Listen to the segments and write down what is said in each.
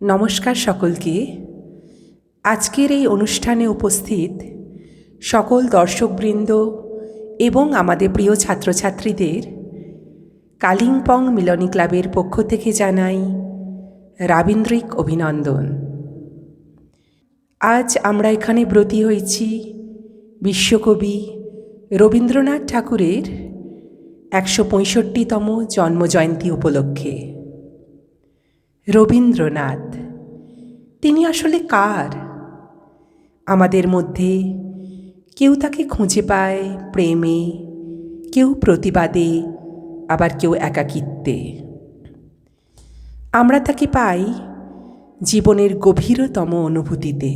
নমস্কার সকলকে। আজকের এই অনুষ্ঠানে উপস্থিত সকল দর্শকবৃন্দ এবং আমাদের প্রিয় ছাত্রছাত্রীদের কালিম্পং মিলনী ক্লাবের পক্ষ থেকে জানাই রাবীন্দ্রিক অভিনন্দন। আজ আমরা এখানে ব্রতী হয়েছি বিশ্বকবি রবীন্দ্রনাথ ঠাকুরের ১৬৫তম জন্মজয়ন্তী উপলক্ষে। রবীন্দ্রনাথ তিনি আসলে কার? আমাদের মধ্যে কেউ তাকে খুঁজে পায় প্রেমে, কেউ প্রতিবাদে, আবার কেউ একাকিত্বে। আমরা তাকে পাই জীবনের গভীরতম অনুভূতিতে।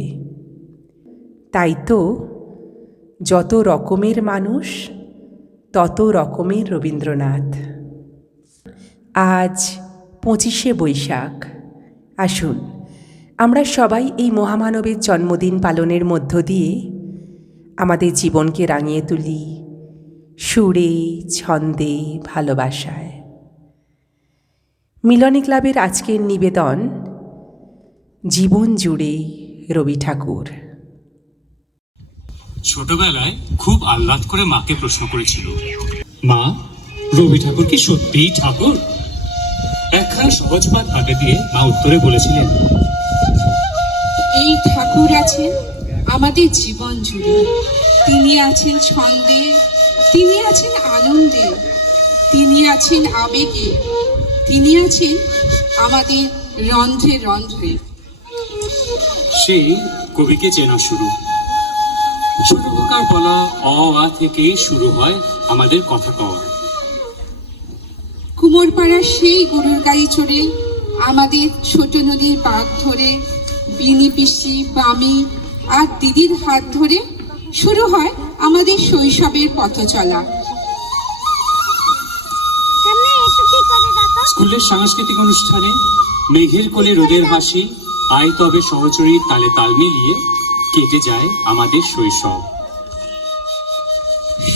তাই তো যত রকমের মানুষ তত রকমের রবীন্দ্রনাথ। আজ ২৫শে বৈশাখ। আসুন আমরা সবাই এই মহামানবের জন্মদিন পালনের মধ্য দিয়ে আমাদের জীবনকে রাঙিয়ে তুলি সুরে, ছন্দে, ভালোবাসায়। মিলনী ক্লাবের আজকের নিবেদন জীবন জুড়ে রবি ঠাকুর। ছোটবেলায় খুব আহ্লাদ করে মাকে প্রশ্ন করেছিল, মা, রবি ঠাকুর কি সত্যিই ঠাকুর? একখানা সহজ পাঠ হাতে দিয়ে মা উত্তরে বলেছিলেন, এই ঠাকুর আছেন আমাদের জীবন জুড়ে। তিনি আছেন ছন্দে, তিনি আছেন আনন্দে, তিনি আছেন আবেগে, তিনি আছেন আমাদের রন্ধ্রে রন্ধ্রে। সেই কবিকে চেনা শুরু। ছোট প্রকার বলা অ আ থেকেই শুরু হয় আমাদের কথা কওয়া। কুমোরপাড়ার সেই গরুর গাড়ি চড়ে আমাদের ছোট নদীর বাঁক ধরে বিনি পিসি, বামি আর দিদির হাত ধরে শুরু হয় আমাদের শৈশবের পথ চলা। স্কুলের সাংস্কৃতিক অনুষ্ঠানে মেঘের কোলে রোদের হাসি, আয় তবে সহচরীর তালে তাল মিলিয়ে কেটে যায় আমাদের শৈশব।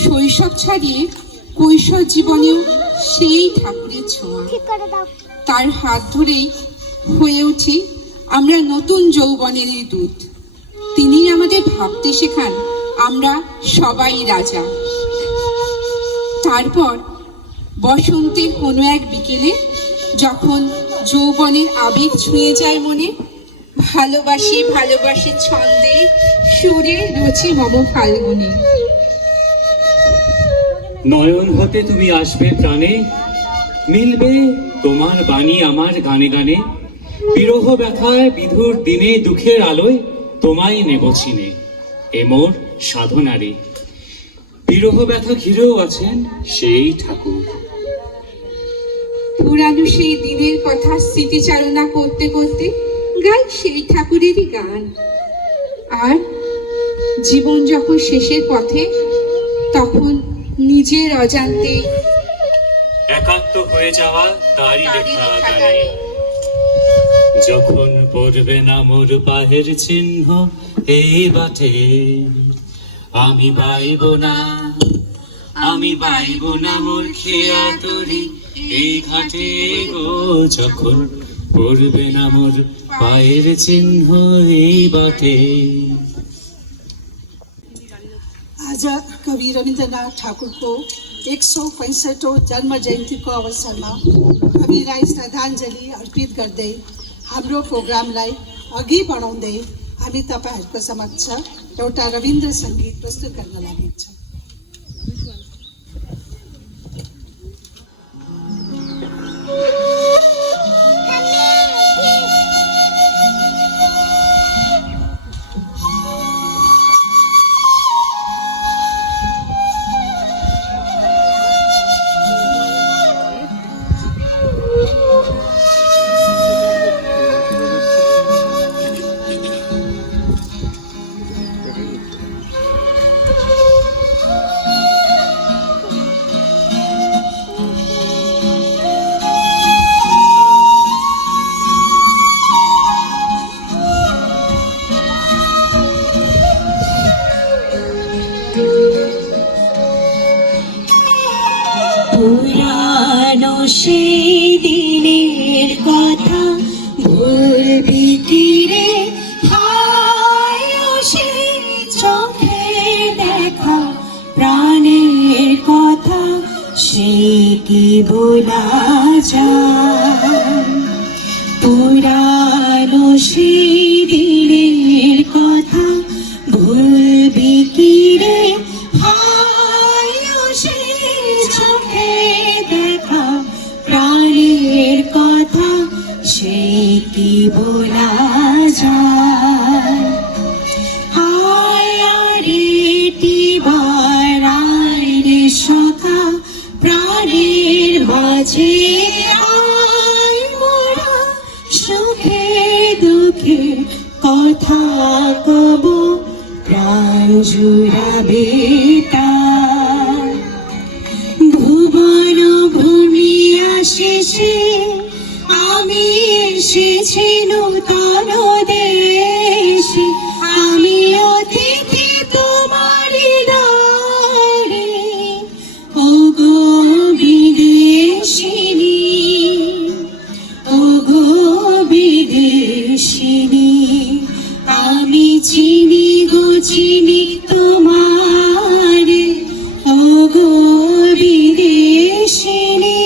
শৈশব ছাড়িয়ে কৈশোর জীবনেও সেই ঠাকুরের ছোঁয়া, তার হাত ধরেই হয়ে উঠি আমরা নতুন যৌবনেরই দূত। তিনি আমাদের ভাবতে শেখান আমরা সবাই রাজা। তারপর বসন্তের কোনো এক বিকেলে যখন যৌবনের আবেগ ছুঁয়ে যায় মনে, ভালোবাসি ভালোবাসি ছন্দে সুরে রুচি মম ফাল্গুনে। নয়ন হতে তুমি আসবে প্রাণে, মিলবে তোমার বাণী আমার গানে গানে। বিরহ ব্যথায় বিধুর দিনে দুঃখের আলোয় তোমায় নেব চিনে, এ মোর সাধনারে। বিরহ ব্যথা ঘিরেও আছেন সেই ঠাকুর। পুরানো সেই দিনের কথা স্মৃতিচারণা করতে করতে গাই সেই ঠাকুরেরই গান। আর জীবন যখন শেষের পথে, তখন নিজের অজান্তে একাত্ম হয়ে যাওয়া তারই লেখা গানে। যখন পড়বে না মোর পায়ের চিহ্ন এই বাটে, আমি বাইব না, আমি বাইব না মোর খেয়া তরি এই ঘাটে গো। যখন পড়বে না মোর পায়ের চিহ্ন এই বাটে। आज कवि रविन्द्रनाथ ठाकुर को 165औं जन्म जयन्ती को अवसर में कविलाई श्रद्धांजलि अर्पित गर्दै हाम्रो प्रोग्रामलाई अघि बढाउँदै हामी तपाईहरुको समक्ष एउटा रविन्द्र संगीत प्रस्तुत गर्न लागेछौं। পুরানো সেই দিনের কথা ভুলবি কি বলা যায় পুরানো সেই দিনের কথা ভুলবি কি রে ভাই সে চোখে দেখা প্রাণের কথা সে কি বলা যায় সখা প্রাণের মাঝে আয় মোরা সুখে দুঃখে কথা কব প্রাণ জুড়াবে তার ভুবন ভূমি আশেষে আমি এসেছি নূতন দেশে আমি অতিথি তোমারি দ্বারে ওগো বিদেশিনী ওগো বিদেশিনী আমি চিনি গো চিনি তোমারে ওগো বিদেশিনী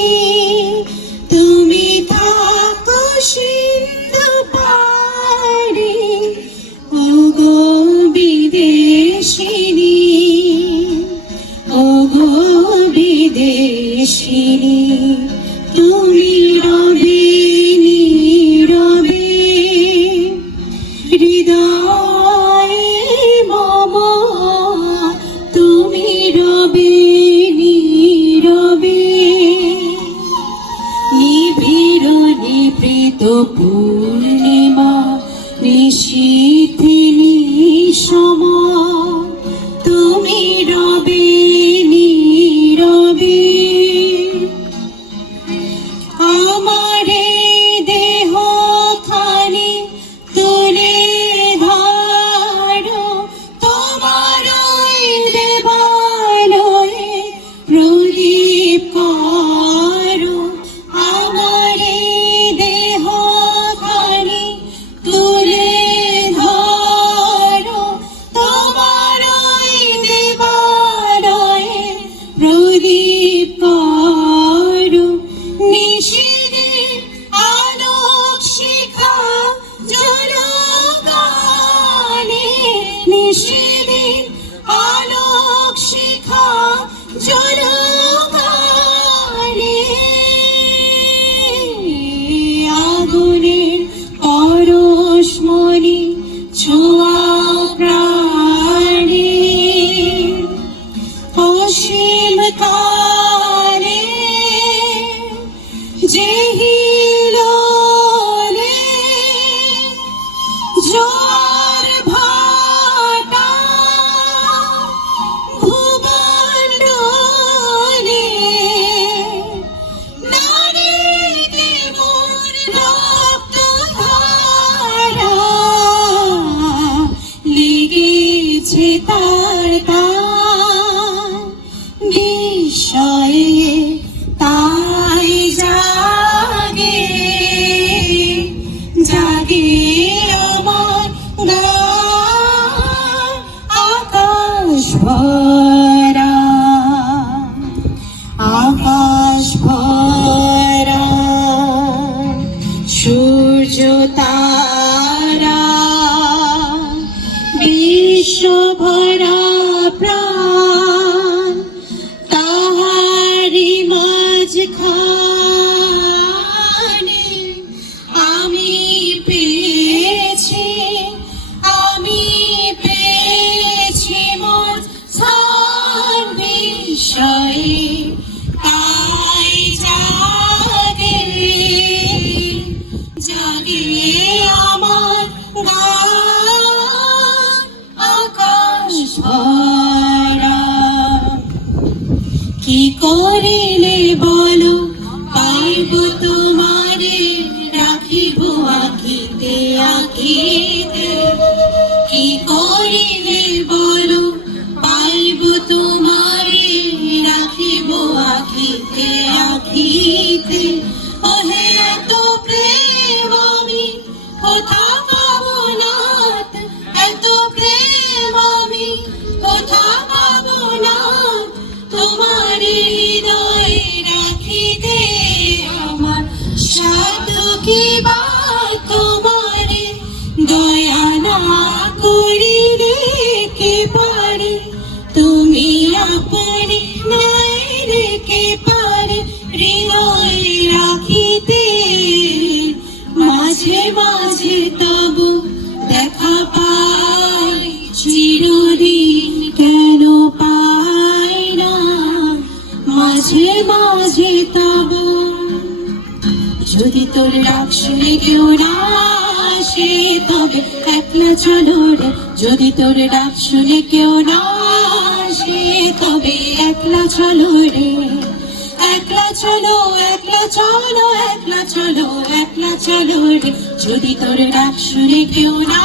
তুমি থাকো সিন্ধু পারে ওগো বিদেশিনী ওগো বিদেশিনী তুমি রবে নীরবে হৃদয়ে মম তুমি রবে নীরবে নিবিড় নিবৃত পূর্ণিমা নিশীথে নিঃসম তুমি রবে নীরবে আমারে দেহ খানি তুলে ধরো তোমার দেবালয়ে প্রদীপ করো আমারে দেহ খানি তুলে ধরো তোমার দেবালয়ে প্রদীপ করো নিশিরে আলোক শিখা জলগানে নিশিরে আলোক শিখা জলগানে আগুনের পরশমণি ছোঁয়া প্রাণে অসীম কালে যে হিলোলে জোয়ার ভাটা ভুবণ্ডলে নারীতে মোর রক্ত ধারা লেগেছে তার তার বিষয়ে তাই জাগে জাগে আমার গান আকাশ ভরা আকাশ ভরা সূর্য তারা বিশ্ব ভরা প্রাণ তাহারি মাঝখানে আমি পেয়েছি মোর স্থান বিষয়ে তাই জাগে জাগে আমার গান আকাশ ভরা কি করিলে বলো পাইব তোমারে রাখিব আখিতে আখিতে কি করিলে বলো পাইব তোমারে রাখিব আখিতে আখিতে ওহে এত প্রেম আমি কোথা পাবো না এত প্রেম আমি কোথা পাবো না তোমার হৃদয়ে রাখি করিলে কে পারে, তুমি আপনি নাই রে কে পারে হৃদয়ে রাখিতে। মাঝে মাঝে তবু দেখা পাই, চিরদিন কেন পাই না মাঝে মাঝে তবু। যদি তোর ডাক শুনে কেউ না আসে তবে একলা চলো রে, যদি তোর ডাক শুনে কেউ না আসে তবে একলা চলো রে। একলা চলো, একলা চলো, একলা চলো, একলা চলো রে, যদি তোর ডাক শুনে কেউ না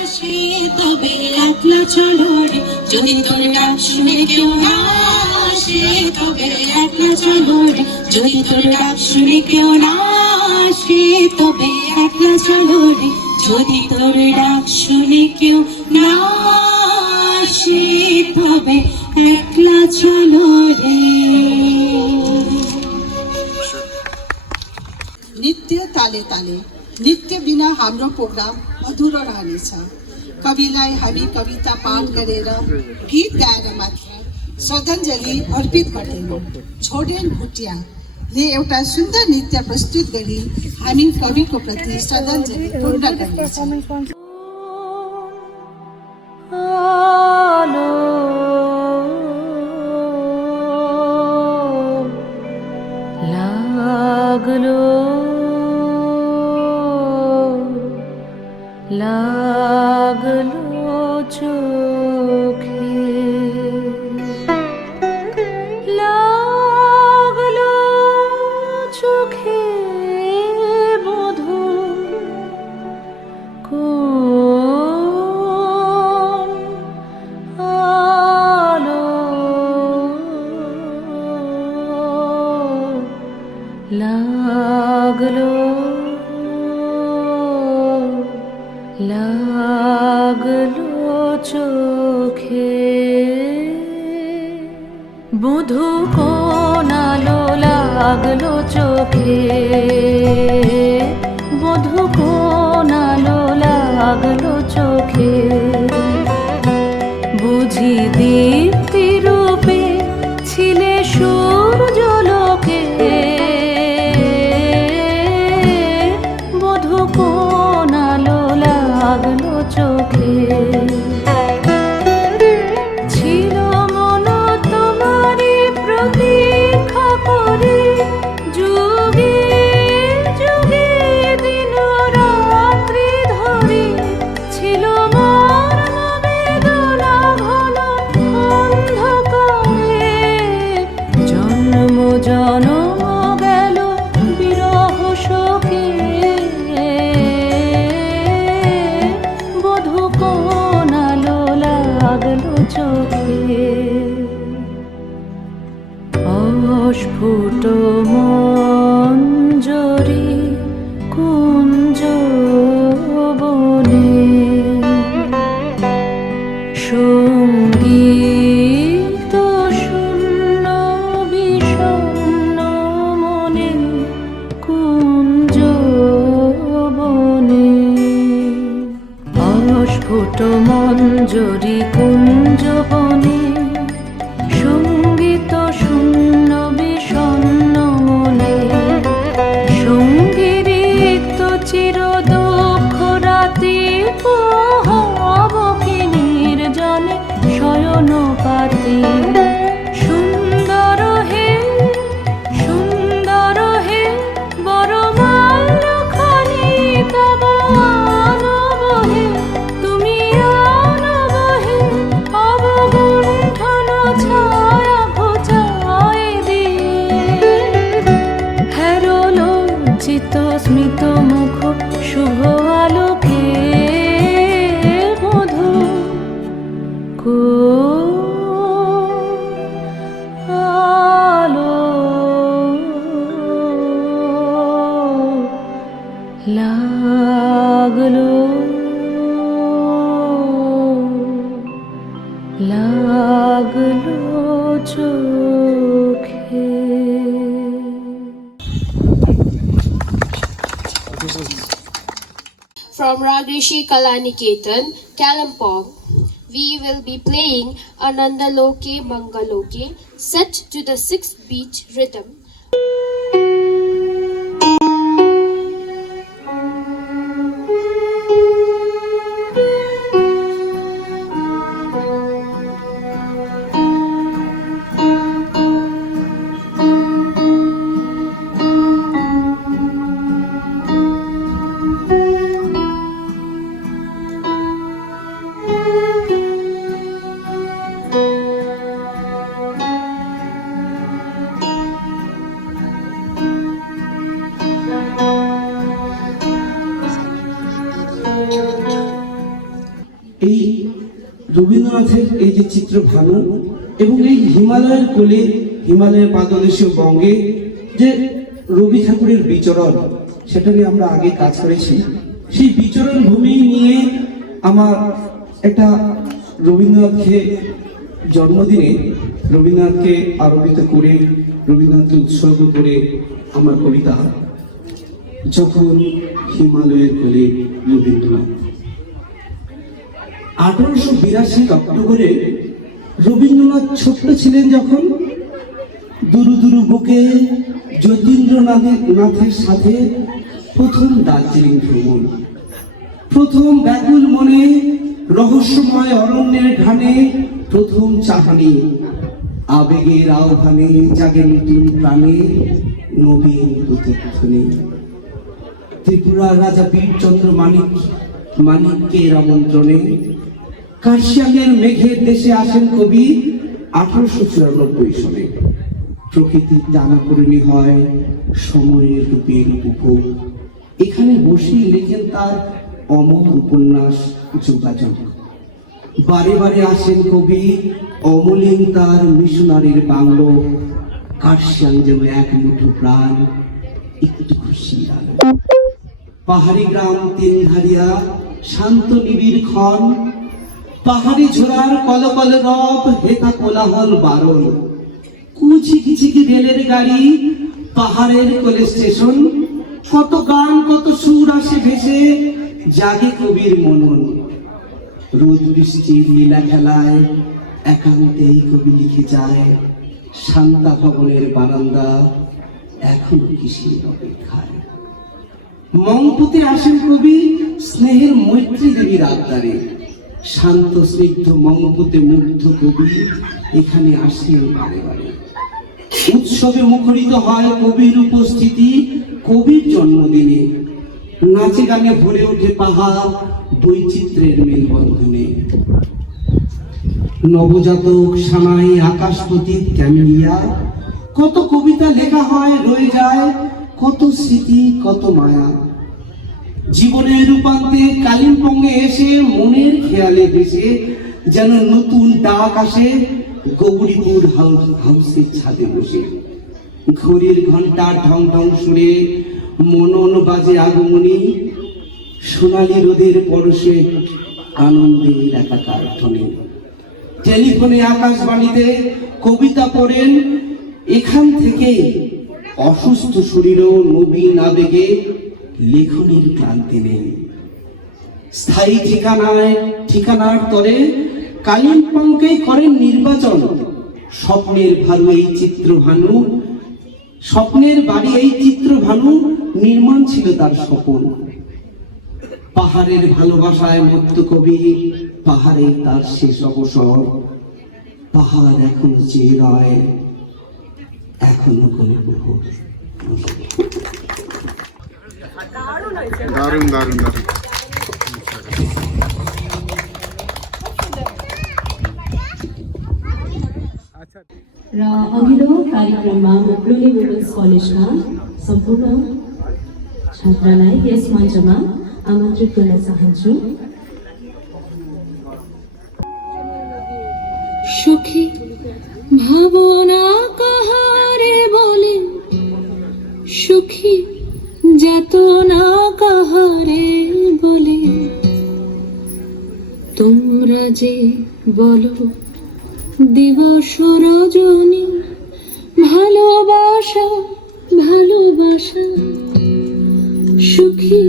আসে তবে একলা চলো রে, যদি তোর ডাক শুনে কেউ না আসে তবে একলা চলো রে, যদি তোর ডাক শুনে কেউ না আসে তবে একলা চলো রে, যদি তোর ডাক শুনে কেউ না আসে তবে একলা চলো রে। नित्य ताले ताले, नित्य बिना हाम्रो प्रोग्राम अधुरो रहनेछ। कविलाई हामी कविता पाठ गरेर गीत गाएर मात्र श्रद्धाञ्जली अर्पित गर्दैनौँ। छोडेन भुटियाले एउटा सुन्दर नृत्य प्रस्तुत गरी हामी कविको प्रति श्रद्धाञ्जली पूर्ण गर्नेछौँ। লাগলো চোখে, লাগলো চোখে মধু কোন আলো, লাগলো লাগলো চোখে বধূ কোন আলো, লাগলো চোখে বধূ কোন আলো, লাগলো চোখে। বুঝি দীপ্তি রূপে ছিলে সূর্যলোকে, বধূ কোন আলো, লাগলো চোখে। ছিল মন তোমারই প্রতীক্ষা করে, যুগে যুগে দিন রাত্রি ধরে, ছিল মোর বেদনা ঘন অন্ধকারে। জন্ম জনম গেল বিরহ শোকে, বধূ কোন আলো, লাগলো চোখে। অস্ফুট মঞ্জরি কুঞ্জ বনে, সঙ্গীত শূন্য বিষণ্ণ মনে কুঞ্জ বনে। অস্ফুট মঞ্জরি কুঞ্জ বনে, সঙ্গীত শূন্য বিষণ্ণ মনে। সঙ্গীত চির দুঃখ রাতি পোহাব কি নির্জনে শয়ন পাতি। সুন্দর হে, সুন্দর হে, বড় মাল্যখানি তব আনব হে, তুমি আনব হে, অবগুণ্ঠন ছায়া ঘোচায় দিয়ে। হেরো লজ্জিত স্মিত মুখ শুভ আলোকে, বধূ কোন from Ragrishi Kalaniketan, Kalimpong. We will be playing Anandaloke Mangaloke set to the 6-beat rhythm. এই রবীন্দ্রনাথের এই যে চিত্র ভানু এবং এই হিমালয়ের কোলে হিমালয়ের পাদদেশীয় বঙ্গে যে রবি ঠাকুরের বিচরণ, সেটা নিয়ে আমরা আগে কাজ করেছি। সেই বিচরণ ভূমি নিয়ে আমার একটা রবীন্দ্রনাথকে জন্মদিনে রবীন্দ্রনাথকে আরোপিত করে, রবীন্দ্রনাথকে উৎসর্গ করে আমার কবিতা যখন হিমালয়ের কোলে রবীন্দ্রনাথ। 1882 অক্টোবরে রবীন্দ্রনাথ ছোট্ট ছিলেন যখন, দুরু দুরু বুকে যতীন্দ্রনাথের সাথে প্রথম দার্জিলিং ভ্রমণ, প্রথম ব্যাকুল মনে রহস্যময় অরণ্যের ঘানে প্রথম চাহানি, আবেগের আহ্বানে জাগে নতুন প্রাণে নবীন প্রতিধ্বনি। ত্রিপুরার রাজা বীরচন্দ্র মানিক্যের আমন্ত্রণে কার্শিয়াংয়ের মেঘের দেশে আসেন কবি 1894 সনে। প্রকৃতির টানাপোড়েনি হয় সময়ের রূপের উপভোগ, এখানে বসেই লেখেন তার অমর উপন্যাস যোগাযোগ। বারে বারে আসেন কবি, অমলিন তার মিশনারির বাংলো, কার্শিয়াং যেন এক মুঠো প্রাণ, একটু খুশি আলো। পাহাড়ি গ্রাম তিনধারিয়া শান্ত নিবিড় ক্ষণ, পাহাড়ি ঝোড়ার কলকল রব হেতা কোলাহল বারণ, কুচিকিচিকি রেলের গাড়ি, পাহাড়ের কোলে স্টেশন, কত গান কত সুর আসে ভেসে, জাগে কবির মনন। রোদ বৃষ্টির লীলা খেলায় একান্তেই কবি লিখে যায়, শান্তা ভবনের বারান্দা এখনো কিসের অপেক্ষায়। মংপুতে আসেন কবি স্নেহের মৈত্রী দেবীর আবদারে, শান্ত স্নিগ্ধ মংপুতে মুগ্ধ কবি এখানে আসেন বারে বারে। উৎসবে মুখরিত হয় কবির উপস্থিতি, কবির জন্মদিনে নাচে গানে ভরে ওঠে পাহাড় বৈচিত্র্যের মেলবন্ধনে। নবজাতক সানাই আকাশপতি ক্যামেলিয়া, কত কবিতা লেখা হয় রয়ে যায়, কত স্মৃতি কত মায়া। জীবনের রূপান্তে কালিম্পংয়ে এসে মনের খেয়ালে ভেসে যেন নতুন ডাক আসে গৌরীপুর হাউসের ছাদে বসে। ঘড়ির ঘন্টার ঢং ঢং সুরে মনন বাজে আগমনী, সোনালী রোদের পরশে আনন্দের একাকার ঠনে। টেলিফোনে আকাশবাণীতে কবিতা পড়েন, এখান থেকে অসুস্থ শরীরেও নবীন আবেগে লেখনের ক্লান্তি নেই। স্থায়ী ঠিকানার তরে কালিম্পংকে করেন নির্বাচন। স্বপ্নের ভানু এই চিত্রভানু, স্বপ্নের বাড়ি এই চিত্রভানু নির্মাণ ছিল তার স্বপন। পাহাড়ের ভালোবাসায় মত্ত কবি, পাহাড়ে তার শেষ অবসর। পাহাড় এখনো চেয়ে রয়, এখনো কোনো প্রহর। দারুণ দারুণ দারুণ। र अघिल्लो कार्यक्रममा लोले वुमेन्स कलेजमा सम्पूर्ण छात्रालाई यस मञ्चमा आमन्त्रित गर्न चाहन्छु। সুখী ভাবনা কাহারে বলে, সুখী যাতনা কাহারে বলে, তোমরা যে বলো দিবস রজনী, ভালোবাসা ভালোবাসা, সুখী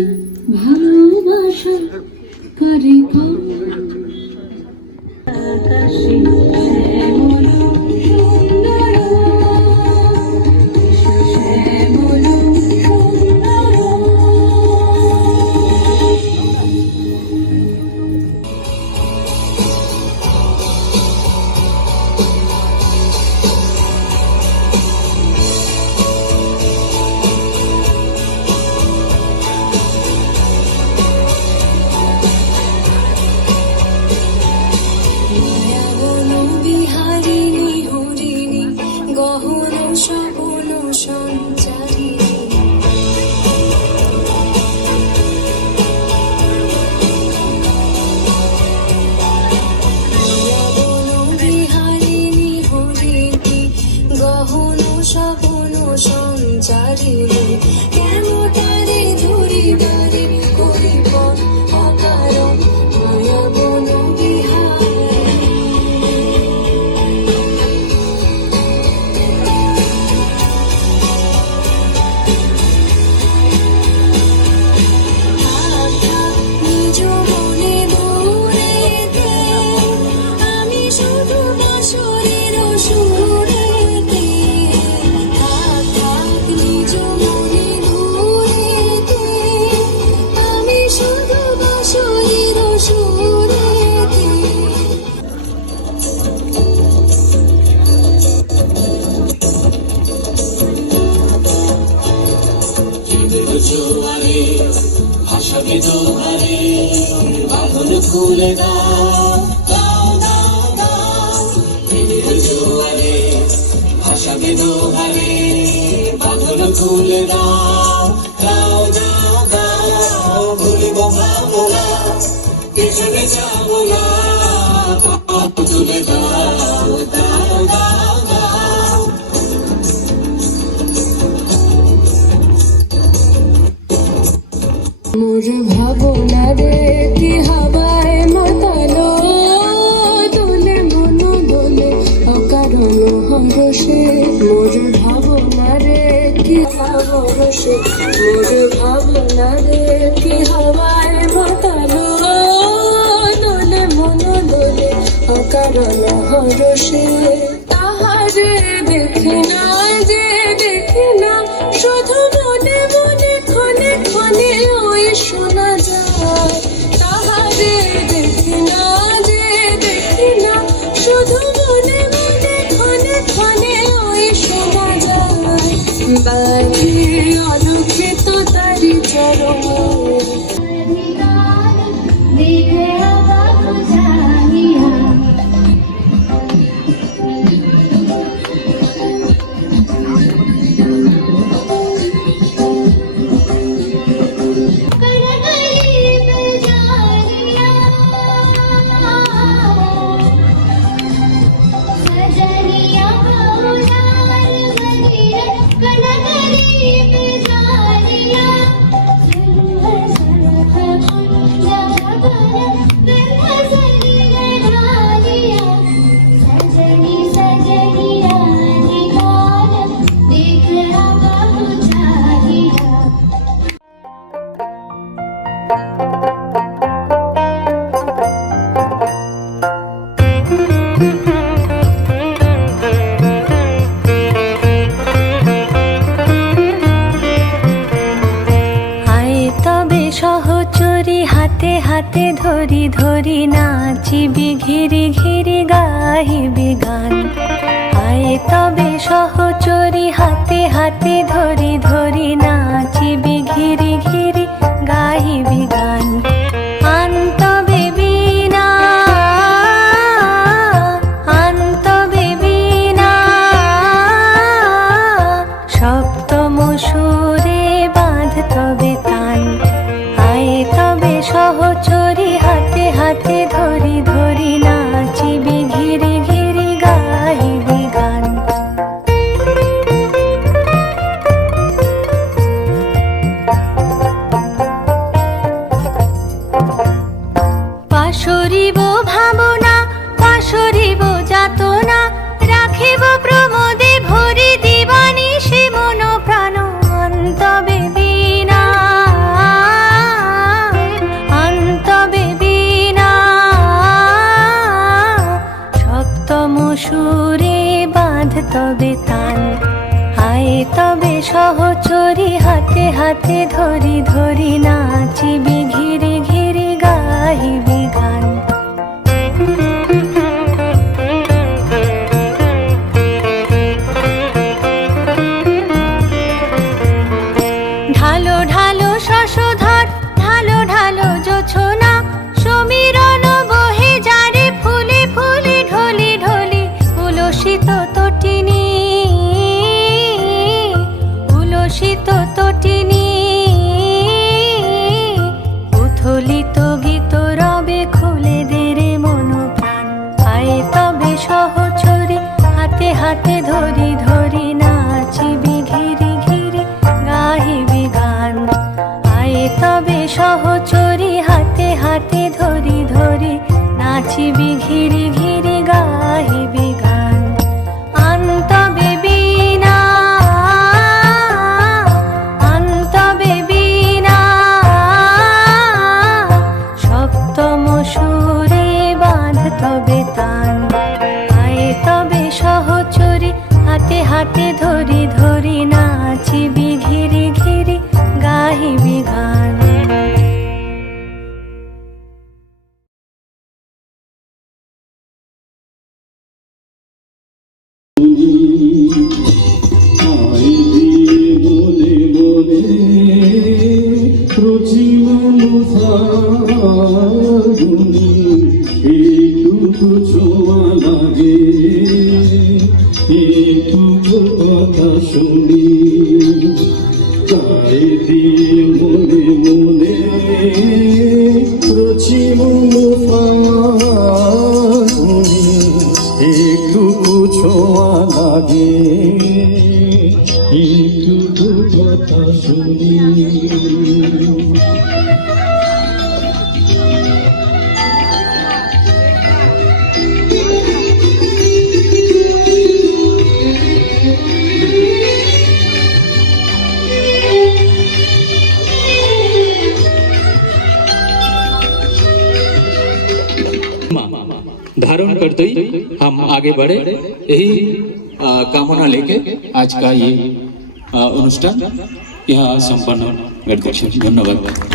ভালোবাসা কারিগর আকাশে শ্যামল সুন্দর শ্যামল সুন্দর বিহারিণী হরিণী গহন সবন সঞ্চারিণী বিহারিণী হরিণী গহন সবন সঞ্চারিণী কেন তারে ধরি ধরি করিব অকারণ মায়া বন বিহারিণী নিজ মনে দূরেতে আমি শুধু বাঁশরের সুরেতে থাক থাক নিজ মনে দূরেতে আমি শুধু বাঁশরের সুরেতে জোয়ারে ভাসাবে দোহারে বাঁধন খুলে দাও দাও দাও দাও দিনের জোয়ারে ভাসাবে দোহারে বাঁধন খুলে দাও দাও দাও দাও ভুলিব ভাবনা পিছনে যাব না পথ তুলে দাও দাও দাও দাও মোর ভাবনা রে কি হাবায় মাতালো দোলে মন দোলে অকারণ হরষে মোর ভাবনা রে কি হরষে মোর ভাবনা রে কি হাবায় মাতালো দোলে মন দোলে অকারণ হরষে তাহারে দেখি না যে দেখি না শুধু মনে মনে ক্ষণে ক্ষণে ওই শোনা যায় তাহারে দেখি না যে দেখি না শুধু মনে মনে ক্ষণে ক্ষণে ওই শোনা যায় বাকি অলক্ষিত তারি চরণ সহচরি হাতে হাতে ধরি ধরি নাচিবি ঘিরি ঘিরি গাহিবি গান আয় তবে সহচরি হাতে হাতে ধরি ধরি নাচিবি ঘিরি ঘিরি গাহিবি গান আন্ত বেবিনা সপ্তম সুরে বাঁধ তবে তান তবে সহচরি হাতে হাতে ধরি ধরি নাচিবি ঘিরি ঘিরি গাহিবি গান পাশরিব ভাবনা পাশরিব যাতনা রাখিব প্রমোদে ভরি দিবানিশি মন প্রাণ অন্তবে বিনা তবে তান। আয় তবে সহচরি হাতে হাতে ধরি ধরি নাচিবি ঘিরে ঘিরে গাহিবি গান। ঢালো ঢালো শশধর ঢালো ঢালো জোছনা সমীরণ বহে যারে ফুলে ফুলে ঢলি ঢলি উলসিত তটিনী উলসিত তটিনী উথলিত গীত রবে খুলে দেরে মন প্রাণ। আয় তবে সহচরি হাতে হাতে ধরি ধরি নাচিবি ঘিরি ঘিরি গাহিবি গান। আয় তবে সহচরি হাতে হাতে ধরি ধরি নাচিবি ঘিরি ঘিরি গাহিবি গান। আন্তবে বীণা আন্তবে বীণা সপ্তম সুরে বাঁধ তবে তান। আয় তবে সহচরি হাতে হাতে ধরি ধরি নাচিবি ঘিরি ঘিরি গাহিবি গান। বলে বলে প্রচিমন ফাগুনি এইটুকু ছোঁয়া লাগে এইটুকু কথা শুনি তাই দিয়ে মনে মনে প্রচিমন ফাগুনি এইটুকু ছোঁয়া লাগে এইটুকু কথা শুনি। धारण करते ही हम आगे बढ़े, यही कामना लेके आज का ये অনুষ্ঠান यहाँ संपन्न करते हैं। धन्यवाद।